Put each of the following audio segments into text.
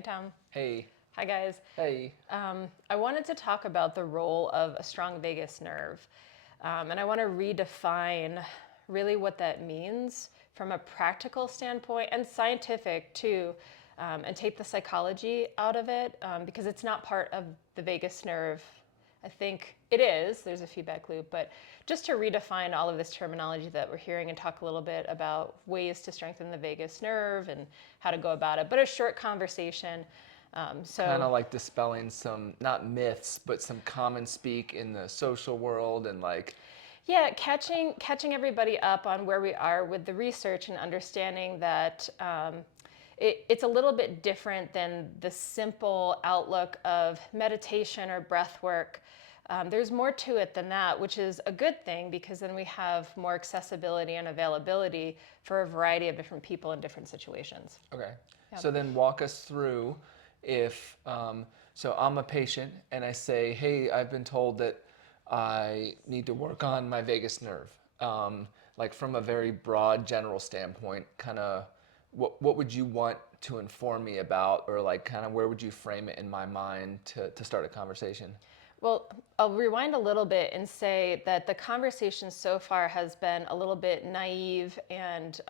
Hi, Tom. Hey. Hi, guys. Hey. I wanted to talk about the role of a strong vagus nerve. And I want to redefine really what that means from a practical standpoint and scientific too, and take the psychology out of it because it's not part of the vagus nerve. I think it is, there's a feedback loop, but just to redefine all of this terminology that we're hearing and talk a little bit about ways to strengthen the vagus nerve and how to go about it, but a short conversation. Kind So of like dispelling some, not myths, but some common speak in the social world and like, yeah, catching everybody up on where we are with the research and understanding that it's a little bit different than the simple outlook of meditation or breath work. There's more to it than that, which is a good thing because then we have more accessibility and availability for a variety of different people in different situations. okay. Yep. So then walk us through if, so I'm a patient and I say, hey, I've been told that I need to work on my vagus nerve. Like from a very broad general standpoint, kind of what would you want to inform me about, or like kind of where would you frame it in my mind to start a conversation? Well, I'll rewind a little bit and say that the conversation so far has been a little bit naive and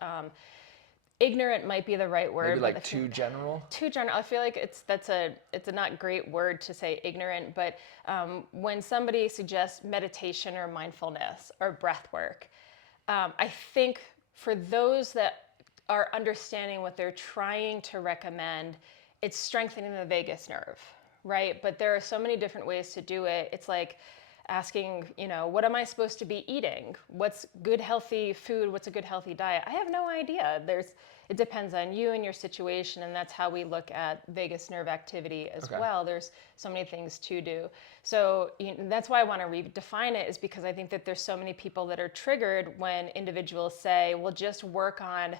ignorant might be the right Maybe word, but like too general? too general. I feel like it's a not great word to say ignorant, but when somebody suggests meditation or mindfulness or breath work, I think for those that are understanding what they're trying to recommend, it's strengthening the vagus nerve, right? But there are so many different ways to do it. It's like asking, what am I supposed to be eating? What's good healthy food? What's a good healthy diet? I have no idea. It depends on you and your situation, and that's how we look at vagus nerve activity as Okay. well. There's so many things to do. So that's why I want to redefine it, is because I think that there's so many people that are triggered when individuals say, well, just work on,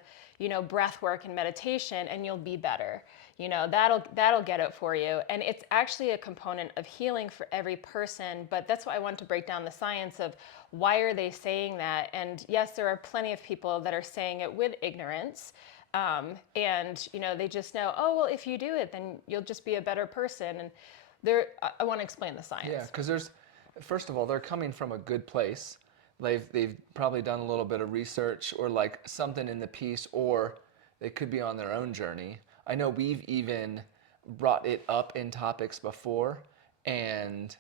breath work and meditation and you'll be better. That'll get it for you. And it's actually a component of healing for every person, but that's why I want to break down the science of why are they saying that. And yes, there are plenty of people that are saying it with ignorance. And they just know, oh well, if you do it then you'll just be a better person. And I want to explain the Yeah, science. because first of all, they're coming from a good place. They've probably done a little bit of research or like something in the piece, or they could be on their own journey. I know we've even brought it up in topics before, and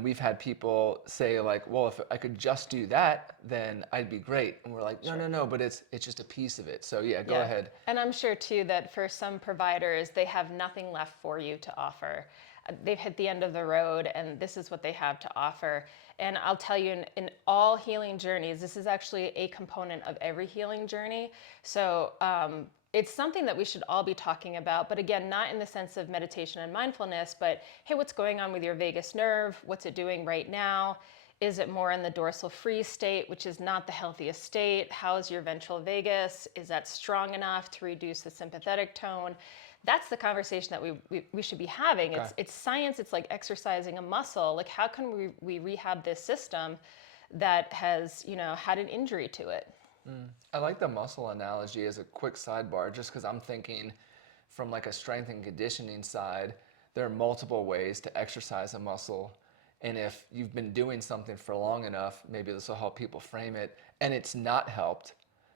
we've had people say like, well, if I could just do that, then I'd be great. And we're like, no, Sure. no, no, but it's just a piece of it. So yeah, go Yeah. ahead. And I'm sure too that for some providers, they have nothing left for you to offer. They've hit the end of the road and this is what they have to offer. And I'll tell you, in all healing journeys, this is actually a component of every healing journey. So it's something that we should all be talking about, but again, not in the sense of meditation and mindfulness, but hey, what's going on with your vagus nerve? What's it doing right now? Is it more in the dorsal freeze state, which is not the healthiest state? How's your ventral vagus? Is that strong enough to reduce the sympathetic tone? That's the conversation that we should be having. Okay. It's science. It's like exercising a muscle. Like how can we rehab this system that has had an injury to it? I like the muscle analogy as a quick sidebar, just because I'm thinking from like a strength and conditioning side, there are multiple ways to exercise a muscle. And if you've been doing something for long enough, maybe this will help people frame it, and it's not helped,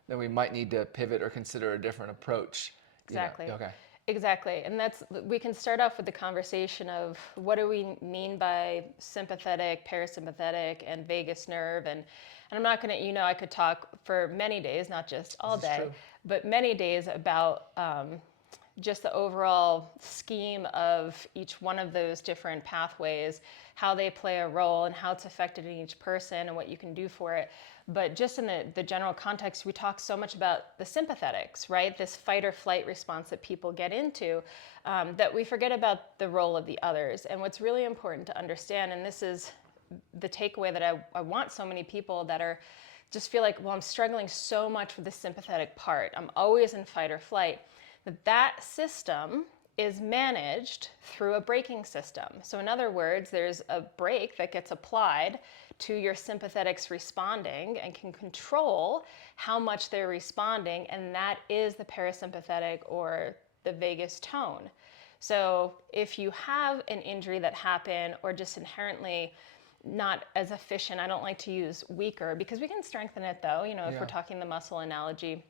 then we might need to pivot or consider a different approach. Exactly. Okay. Exactly. And we can start off with the conversation of what do we mean by sympathetic, parasympathetic, and vagus nerve. And I'm not going to, I could talk for many days, not just This all is day, true. but many days about just the overall scheme of each one of those different pathways, how they play a role and how it's affected in each person and what you can do for it. But just in the general context, we talk so much about the sympathetics, right? This fight or flight response that people get into, that we forget about the role of the others. And what's really important to understand, and this is the takeaway that I want so many people that are just feel like, well, I'm struggling so much with the sympathetic part. I'm always in fight or flight. That system is managed through a braking system. So in other words, there's a brake that gets applied to your sympathetics responding and can control how much they're responding, and that is the parasympathetic or the vagus tone. So if you have an injury that happened or just inherently not as efficient, I don't like to use weaker because we can strengthen it though, if we're Yeah. talking the muscle analogy.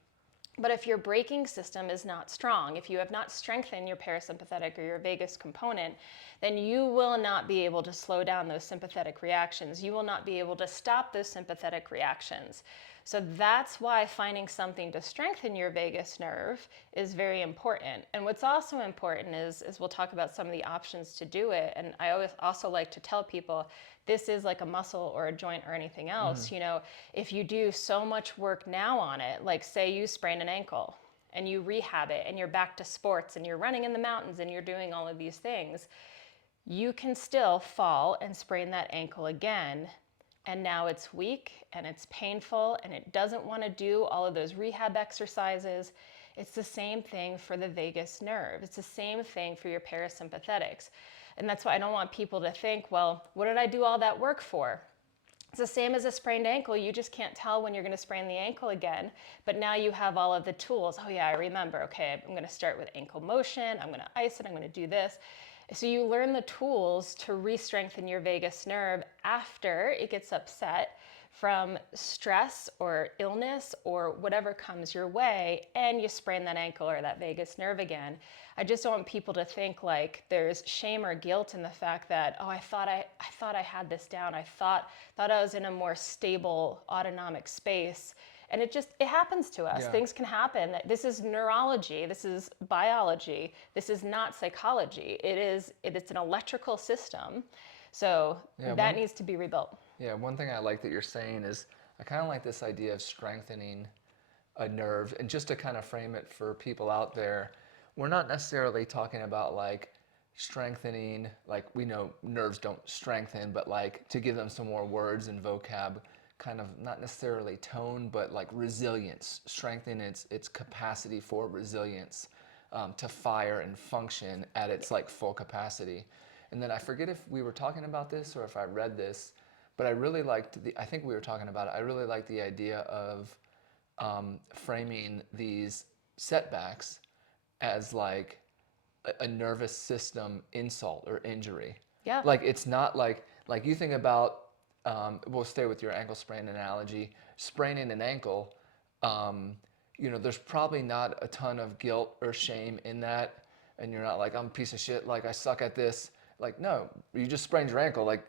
But if your braking system is not strong, if you have not strengthened your parasympathetic or your vagus component, then you will not be able to slow down those sympathetic reactions. You will not be able to stop those sympathetic reactions. So that's why finding something to strengthen your vagus nerve is very important. And what's also important is we'll talk about some of the options to do it. And I always also like to tell people this is like a muscle or a joint or anything else. If you do so much work now on it, like say you sprain an ankle and you rehab it and you're back to sports and you're running in the mountains and you're doing all of these things, you can still fall and sprain that ankle again. And now it's weak and it's painful and it doesn't want to do all of those rehab exercises. It's the same thing for the vagus nerve. It's the same thing for your parasympathetics. And that's why I don't want people to think, well, what did I do all that work for? It's the same as a sprained ankle. You just can't tell when you're going to sprain the ankle again. But now you have all of the tools. Oh, yeah, I remember. Okay, I'm going to start with ankle motion. I'm going to ice it. I'm going to do this. So you learn the tools to re-strengthen your vagus nerve after it gets upset from stress or illness or whatever comes your way, and you sprain that ankle or that vagus nerve again. I just don't want people to think like there's shame or guilt in the fact that, oh, I thought I had this down. I thought I was in a more stable autonomic space. And it happens to us. Yeah. Things can happen. This is neurology. This is biology. This is not psychology. It's an electrical system. So Yeah. that needs to be rebuilt. Yeah, one thing I like that you're saying is I kind of like this idea of strengthening a nerve. And just to kind of frame it for people out there, we're not necessarily talking about like strengthening, like we know nerves don't strengthen, but like to give them some more words and vocab, kind of not necessarily tone, but like resilience, strengthen its capacity for resilience, to fire and function at its like full capacity. And then I forget if we were talking about this or if I read this, but I really liked I think we were talking about it. I really liked the idea of framing these setbacks as like a nervous system insult or injury. Yeah. Like it's not like you think about, we'll stay with your ankle sprain analogy, spraining an ankle, there's probably not a ton of guilt or shame in that. And you're not like, I'm a piece of shit, like I suck at this. Like, no, you just sprained your ankle, like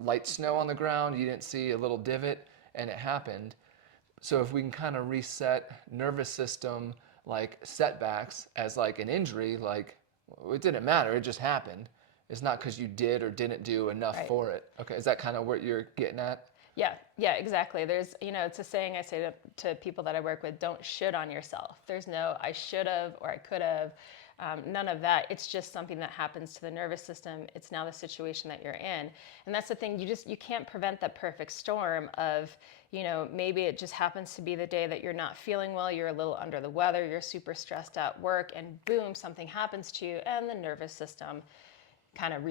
light snow on the ground, you didn't see a little divot and it happened. So if we can kind of reset nervous system like setbacks as like an injury, like it didn't matter, it just happened. It's not because you did or didn't do enough Right. for it. Okay, is that kind of what you're getting at? Yeah, exactly. There's, it's a saying I say to people that I work with, don't should on yourself. There's no I should have or I could have. None of that. It's just something that happens to the nervous system. It's now the situation that you're in. And that's the thing, you can't prevent that perfect storm of, maybe it just happens to be the day that you're not feeling well, you're a little under the weather, you're super stressed at work, and boom, something happens to you, and the nervous system kind of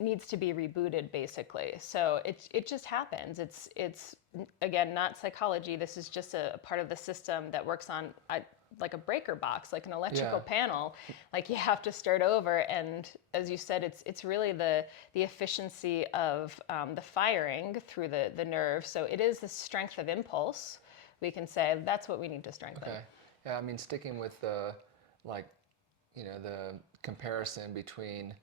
needs to be rebooted basically. So it just happens. It's again not psychology. This is just a part of the system that works on like a breaker box, like an electrical panel. Like you have to start over. And as you said, it's really the efficiency of the firing through the nerve. So it is the strength of impulse. We can say that's what we need to strengthen. Okay. Yeah, I mean, sticking with the, like, the comparison between,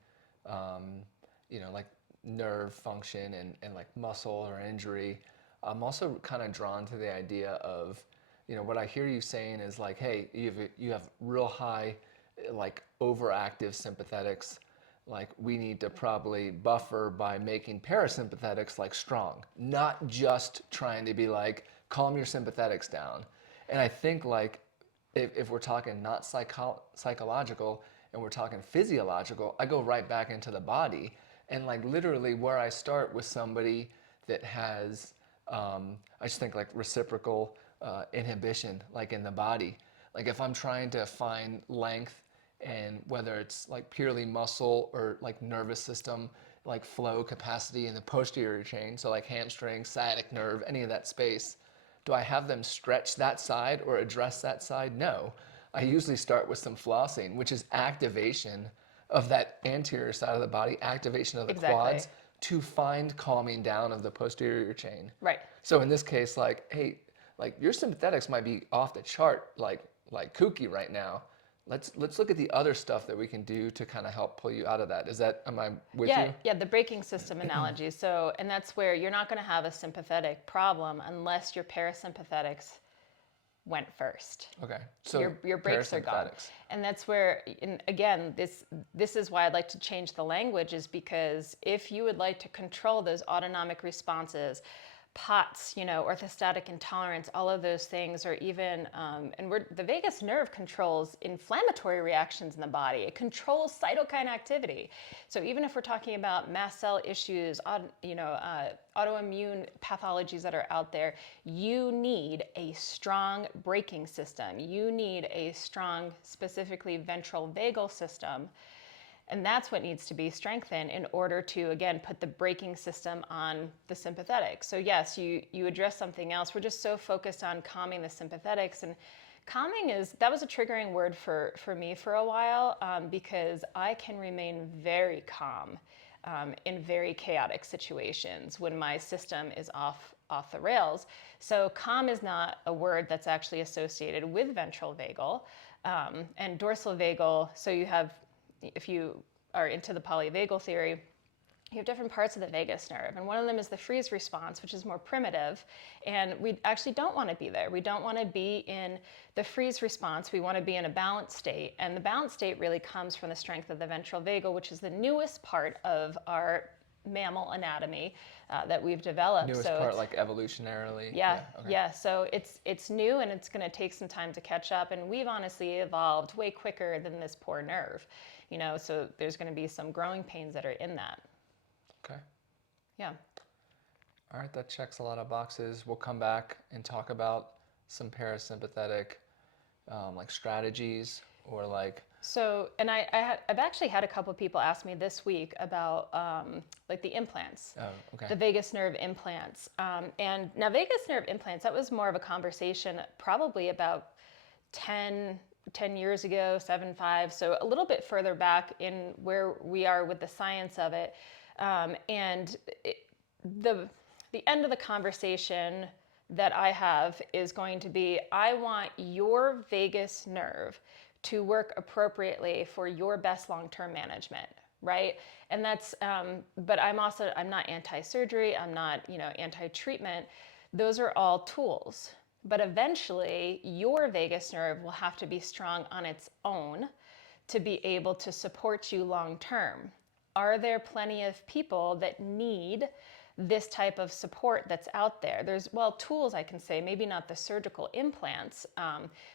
like nerve function and like muscle or injury, I'm also kind of drawn to the idea of, what I hear you saying is like, hey, you have real high, like overactive sympathetics. Like we need to probably buffer by making parasympathetics like strong, not just trying to be like, calm your sympathetics down. And I think like if we're talking not psychological and we're talking physiological, I go right back into the body. And like literally where I start with somebody that has, I just think like reciprocal inhibition, like in the body. Like if I'm trying to find length, and whether it's like purely muscle or like nervous system, like flow capacity in the posterior chain, so like hamstring, sciatic nerve, any of that space, do I have them stretch that side or address that side? No. I usually start with some flossing, which is activation of that anterior side of the body, activation of the Exactly. quads to find calming down of the posterior chain. Right. So in this case, like, hey, like your sympathetics might be off the chart, like kooky right now. Let's look at the other stuff that we can do to kind of help pull you out of that. Am I with Yeah, you? yeah, the braking system analogy. So, and that's where you're not going to have a sympathetic problem unless your parasympathetics went first. Okay. So Your brakes are gone. parasympathetics. And that's where, and again, this is why I'd like to change the language, is because if you would like to control those autonomic responses, POTS, orthostatic intolerance, all of those things, or even, the vagus nerve controls inflammatory reactions in the body. It controls cytokine activity. So even if we're talking about mast cell issues, autoimmune pathologies that are out there, you need a strong braking system. You need a strong, specifically ventral vagal system. And that's what needs to be strengthened in order to, again, put the braking system on the sympathetic. So yes, you address something else. We're just so focused on calming the sympathetics. And calming that was a triggering word for me for a while, because I can remain very calm in very chaotic situations when my system is off the rails. So calm is not a word that's actually associated with ventral vagal and dorsal vagal. So you have, if you are into the polyvagal theory, you have different parts of the vagus nerve, and one of them is the freeze response, which is more primitive, and we actually don't want to be there. We don't want to be in the freeze response. We want to be in a balanced state, and the balanced state really comes from the strength of the ventral vagal, which is the newest part of our mammal anatomy that we've developed. Newest so part, like evolutionarily. yeah, Okay. yeah. So it's new, and it's going to take some time to catch up. And we've honestly evolved way quicker than this poor nerve, So there's going to be some growing pains that are in that. Okay. Yeah. All right, that checks a lot of boxes. We'll come back and talk about some parasympathetic, like strategies or like. So, and I've actually had a couple of people ask me this week about like the implants, Oh, okay. the vagus nerve implants. And now vagus nerve implants, that was more of a conversation probably about 10 years ago, 7, 5, so a little bit further back in where we are with the science of it. And the end of the conversation that I have is going to be, I want your vagus nerve to work appropriately for your best long-term management, right? And that's, but I'm not anti-surgery, I'm not, anti-treatment. Those are all tools. But eventually, your vagus nerve will have to be strong on its own to be able to support you long-term. Are there plenty of people that need this type of support that's out there? There's, tools, I can say, maybe not the surgical implants,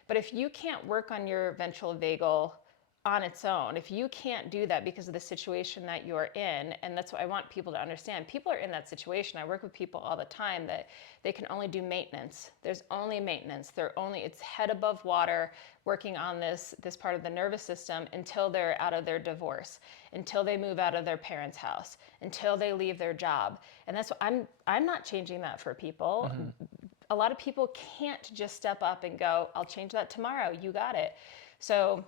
but if you can't work on your ventral vagal on its own, if you can't do that because of the situation that you're in, and that's what I want people to understand. People are in that situation. I work with people all the time that they can only do maintenance. There's only maintenance. It's head above water working on this part of the nervous system until they're out of their divorce, until they move out of their parents' house, until they leave their job. And that's what I'm not changing that for people. Mm-hmm. A lot of people can't just step up and go, I'll change that tomorrow. You got it. So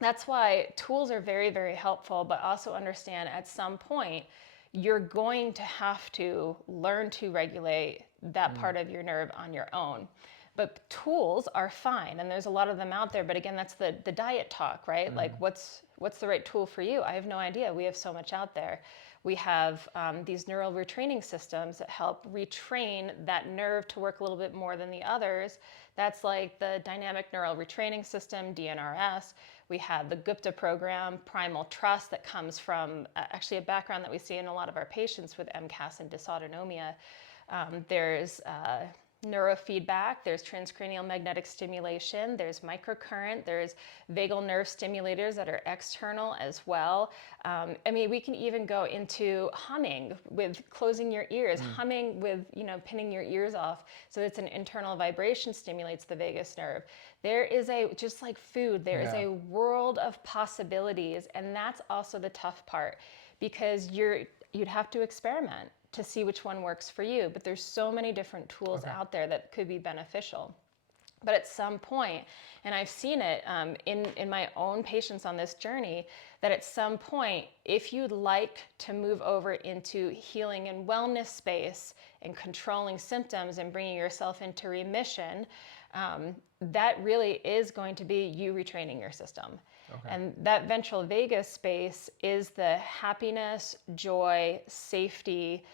that's why tools are very, very helpful, but also understand at some point you're going to have to learn to regulate that part of your nerve on your own. But tools are fine, and there's a lot of them out there. But again, that's the diet talk, right? Like, what's the right tool for you? I have no idea. We have so much out there. We have these neural retraining systems that help retrain that nerve to work a little bit more than the others. That's like the dynamic neural retraining system, DNRS. We have the Gupta program, primal trust, that comes from actually a background that we see in a lot of our patients with MCAS and dysautonomia. There's neurofeedback, there's transcranial magnetic stimulation, there's microcurrent, there's vagal nerve stimulators that are external as well. We can even go into humming with closing your ears, humming with, pinning your ears off so it's an internal vibration, stimulates the vagus nerve. There is just like food, there is a world of possibilities, and that's also the tough part, because you'd have to experiment to see which one works for you. But there's so many different tools out there that could be beneficial. But at some point, and I've seen it in my own patients on this journey, that at some point, if you'd like to move over into healing and wellness space and controlling symptoms and bringing yourself into remission, that really is going to be you retraining your system. Okay. And that ventral vagus space is the happiness, joy, safety,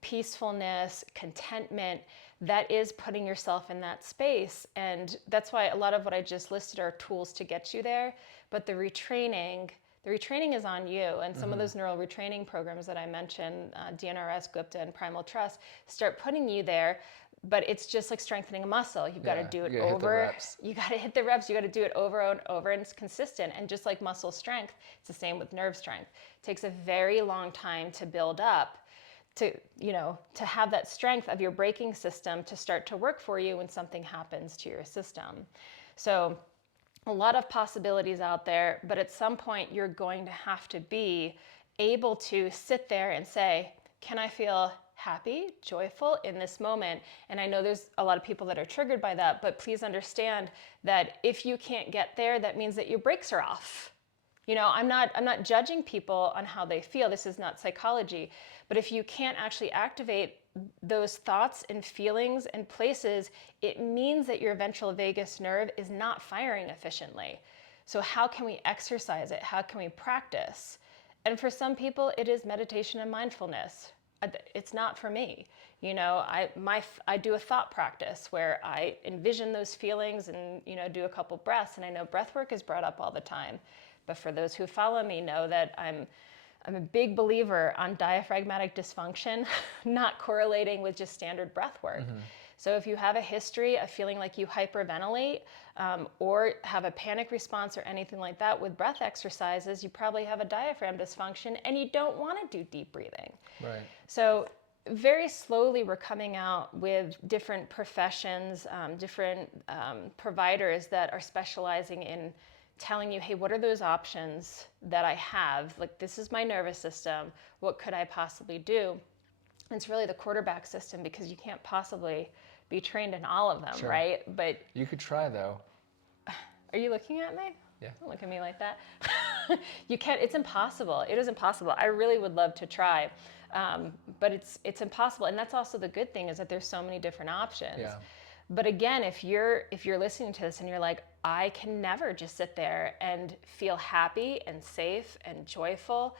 peacefulness, contentment, that is putting yourself in that space. And that's why a lot of what I just listed are tools to get you there. But the retraining is on you. And some of those neural retraining programs that I mentioned, DNRS, Gupta, and Primal Trust, start putting you there. But it's just like strengthening a muscle. You've got to do it over. You got to hit the reps. You got to do it over and over, and it's consistent. And just like muscle strength, it's the same with nerve strength. It takes a very long time to build up, to have that strength of your braking system to start to work for you when something happens to your system. So a lot of possibilities out there, but at some point you're going to have to be able to sit there and say, can I feel happy, joyful in this moment? And I know there's a lot of people that are triggered by that, but please understand that if you can't get there, that means that your brakes are off. I'm not judging people on how they feel. This is not psychology. But if you can't actually activate those thoughts and feelings and places, it means that your ventral vagus nerve is not firing efficiently. So how can we exercise it? How can we practice? And for some people, it is meditation and mindfulness. It's not for me. I do a thought practice where I envision those feelings and, do a couple breaths. And I know breath work is brought up all the time. But for those who follow me know that I'm a big believer on diaphragmatic dysfunction, not correlating with just standard breath work. So if you have a history of feeling like you hyperventilate or have a panic response or anything like that with breath exercises, you probably have a diaphragm dysfunction and you don't want to do deep breathing. Right. So very slowly we're coming out with different professions, different providers that are specializing in telling you, hey, what are those options that I have? Like, this is my nervous system. What could I possibly do? And it's really the quarterback system, because you can't possibly be trained in all of them, Sure. right? But you could try, though. Are you looking at me? Yeah. Don't look at me like that. You can't. It's impossible. It is impossible. I really would love to try, but it's impossible. And that's also the good thing, is that there's so many different options. Yeah. But again, if you're listening to this and you're like, I can never just sit there and feel happy and safe and joyful,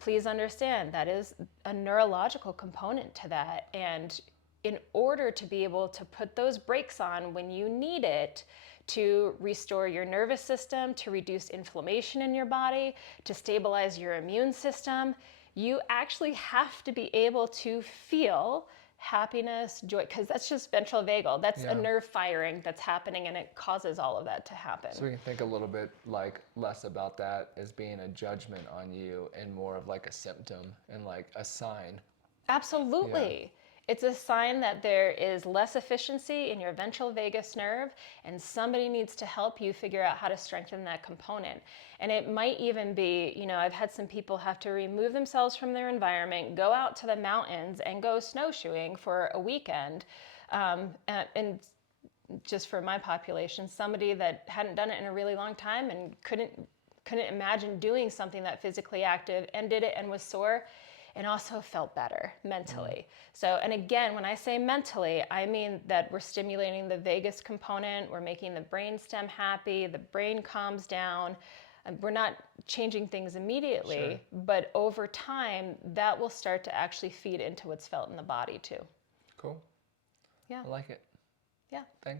please understand that is a neurological component to that. And in order to be able to put those brakes on when you need it, to restore your nervous system, to reduce inflammation in your body, to stabilize your immune system, you actually have to be able to feel happiness, joy, because that's just ventral vagal. That's a nerve firing that's happening, and it causes all of that to happen. So we can think a little bit like less about that as being a judgment on you and more of like a symptom and like a sign. Absolutely. Yeah. It's a sign that there is less efficiency in your ventral vagus nerve, and somebody needs to help you figure out how to strengthen that component. And it might even be, I've had some people have to remove themselves from their environment, go out to the mountains and go snowshoeing for a weekend. And just for my population, somebody that hadn't done it in a really long time and couldn't imagine doing something that physically active, and did it and was sore, and also felt better mentally. So, and again, when I say mentally, I mean that we're stimulating the vagus component, we're making the brainstem happy, the brain calms down. We're not changing things immediately, but over time, that will start to actually feed into what's felt in the body too. Cool. Yeah. I like it. Yeah. Thanks.